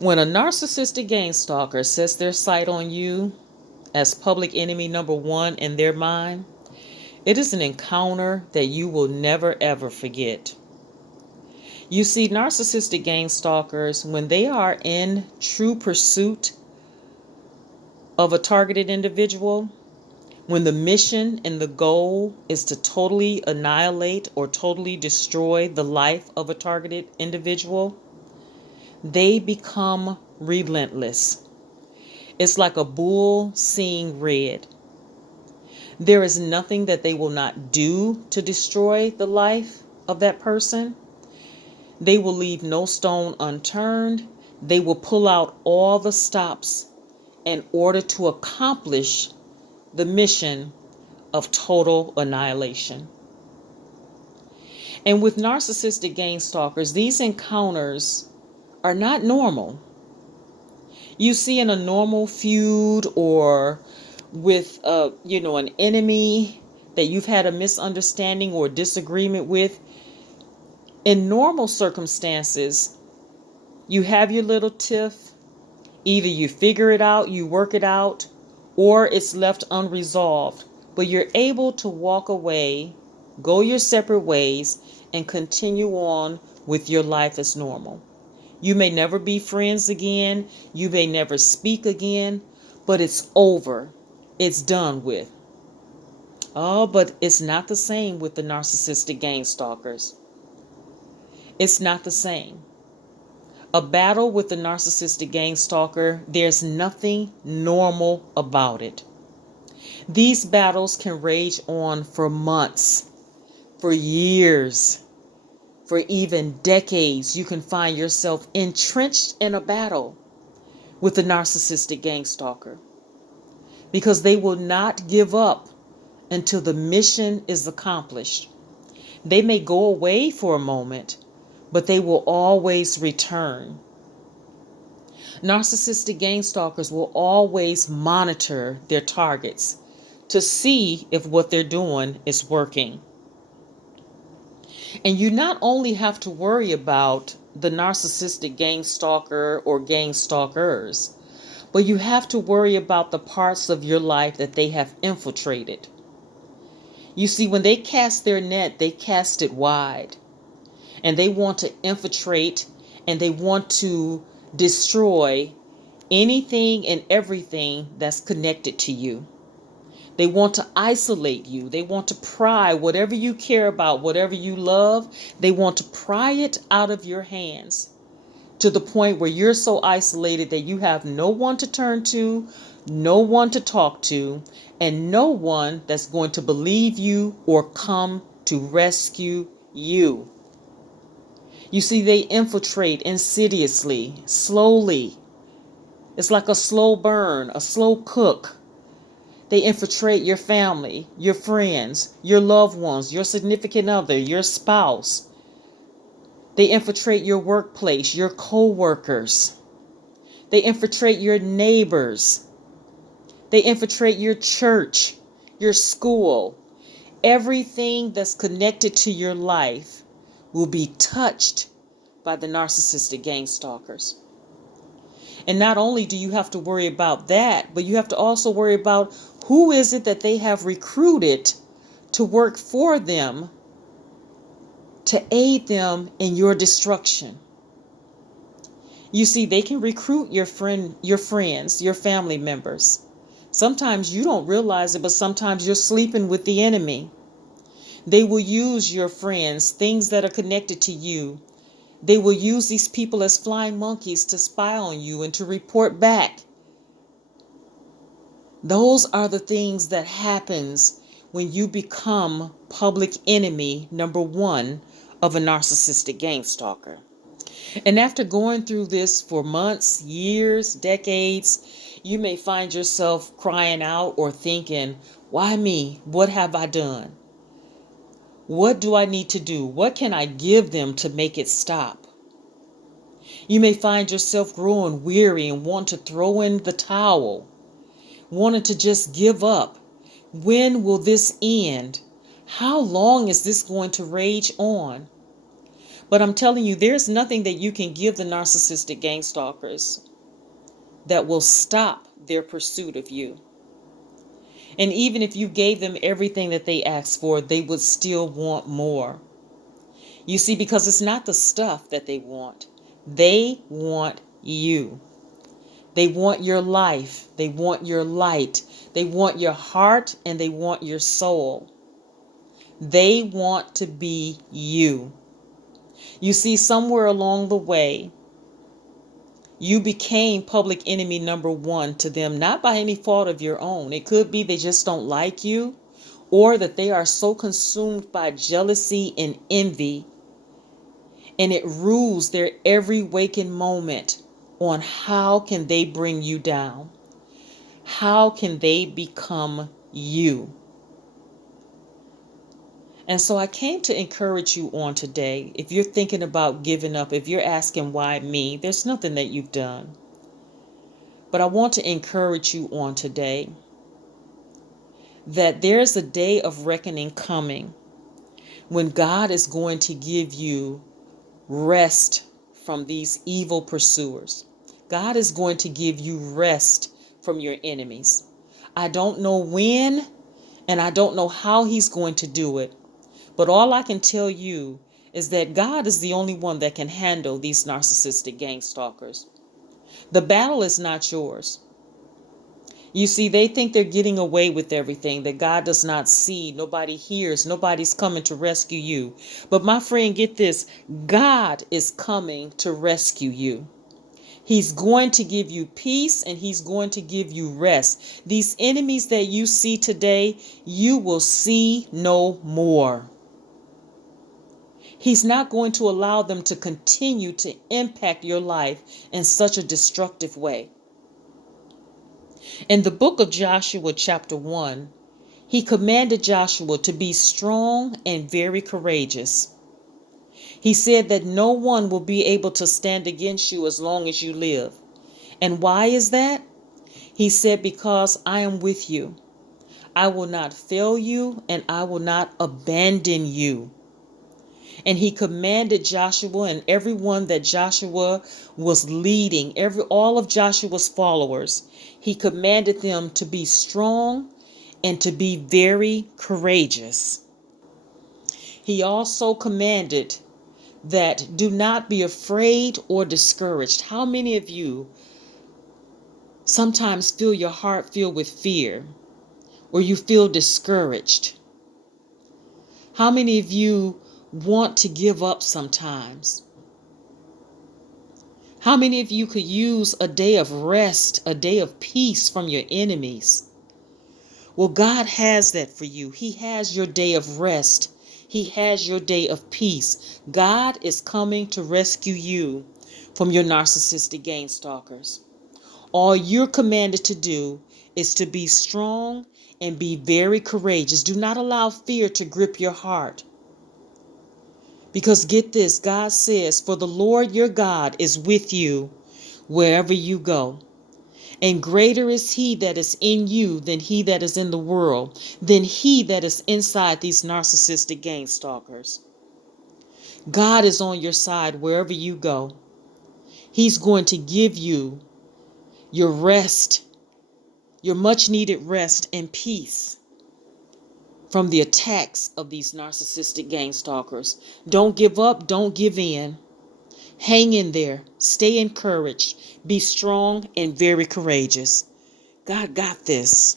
When a narcissistic gang stalker sets their sight on you as public enemy number one in their mind, it is an encounter that you will never ever forget. You see, narcissistic gang stalkers, when they are in true pursuit of a targeted individual, when the mission and the goal is to totally annihilate or totally destroy the life of a targeted individual, they become relentless. It's like a bull seeing red. There is nothing that they will not do to destroy the life of that person. They will leave no stone unturned. They will pull out all the stops in order to accomplish the mission of total annihilation. And with narcissistic gang stalkers, these encounters are not normal. You see, in a normal feud or with an enemy that you've had a misunderstanding or disagreement with, in normal circumstances, you have your little tiff. Either you figure it out, you work it out, or it's left unresolved. But you're able to walk away, go your separate ways, and continue on with your life as normal. You may never be friends again. You may never speak again, but it's over. It's done with. Oh, but it's not the same with the narcissistic gang stalkers. It's not the same. A battle with the narcissistic gang stalker, there's nothing normal about it. These battles can rage on for months, for years, for even decades. You can find yourself entrenched in a battle with the narcissistic gang stalker because they will not give up until the mission is accomplished. They may go away for a moment, but they will always return. Narcissistic gang stalkers will always monitor their targets to see if what they're doing is working. And you not only have to worry about the narcissistic gang stalker or gang stalkers, but you have to worry about the parts of your life that they have infiltrated. You see, when they cast their net, they cast it wide. And they want to infiltrate and they want to destroy anything and everything that's connected to you. They want to isolate you. They want to pry whatever you care about, whatever you love. They want to pry it out of your hands to the point where you're so isolated that you have no one to turn to, no one to talk to, and no one that's going to believe you or come to rescue you. You see, they infiltrate insidiously, slowly. It's like a slow burn, a slow cook. They infiltrate your family, your friends, your loved ones, your significant other, your spouse. They infiltrate your workplace, your co-workers. They infiltrate your neighbors. They infiltrate your church, your school. Everything that's connected to your life will be touched by the narcissistic gang stalkers. And not only do you have to worry about that, but you have to also worry about who is it that they have recruited to work for them to aid them in your destruction. You see, they can recruit your friends, your family members. Sometimes you don't realize it, but sometimes you're sleeping with the enemy. They will use your friends, things that are connected to you. They will use these people as flying monkeys to spy on you and to report back. Those are the things that happens when you become public enemy number one of a narcissistic gang stalker. And after going through this for months, years, decades, you may find yourself crying out or thinking, why me? What have I done? What do I need to do? What can I give them to make it stop? You may find yourself growing weary and want to throw in the towel, wanting to just give up. When will this end? How long is this going to rage on? But I'm telling you, there's nothing that you can give the narcissistic gang stalkers that will stop their pursuit of you. And even if you gave them everything that they asked for, they would still want more. You see, because it's not the stuff that they want. They want you. They want your life. They want your light. They want your heart and they want your soul. They want to be you. You see, somewhere along the way, you became public enemy number one to them, not by any fault of your own. It could be they just don't like you, or that they are so consumed by jealousy and envy, and it rules their every waking moment on how can they bring you down? How can they become you? And so I came to encourage you on today. If you're thinking about giving up, if you're asking why me, there's nothing that you've done. But I want to encourage you on today that there's a day of reckoning coming when God is going to give you rest from these evil pursuers. God is going to give you rest from your enemies. I don't know when and I don't know how he's going to do it, but all I can tell you is that God is the only one that can handle these narcissistic gang stalkers. The battle is not yours. You see, they think they're getting away with everything, that God does not see, nobody hears, nobody's coming to rescue you. But my friend, get this, God is coming to rescue you. He's going to give you peace and he's going to give you rest. These enemies that you see today, you will see no more. He's not going to allow them to continue to impact your life in such a destructive way. In the book of Joshua, chapter 1, he commanded Joshua to be strong and very courageous. He said that no one will be able to stand against you as long as you live. And why is that? He said, because I am with you. I will not fail you and I will not abandon you. And he commanded Joshua and everyone that Joshua was leading, all of Joshua's followers, he commanded them to be strong and to be very courageous. He also commanded that do not be afraid or discouraged. How many of you sometimes feel your heart filled with fear or you feel discouraged? How many of you want to give up sometimes? How many of you could use a day of rest, a day of peace from your enemies? Well, God has that for you. He has your day of rest. He has your day of peace. God is coming to rescue you from your narcissistic gang stalkers. All you're commanded to do is to be strong and be very courageous. Do not allow fear to grip your heart. Because get this, God says, for the Lord your God is with you wherever you go. And greater is he that is in you than he that is in the world, than he that is inside these narcissistic gang stalkers. God is on your side wherever you go. He's going to give you your rest, your much needed rest and peace from the attacks of these narcissistic gang stalkers. Don't give up. Don't give in. Hang in there. Stay encouraged. Be strong and very courageous. God got this.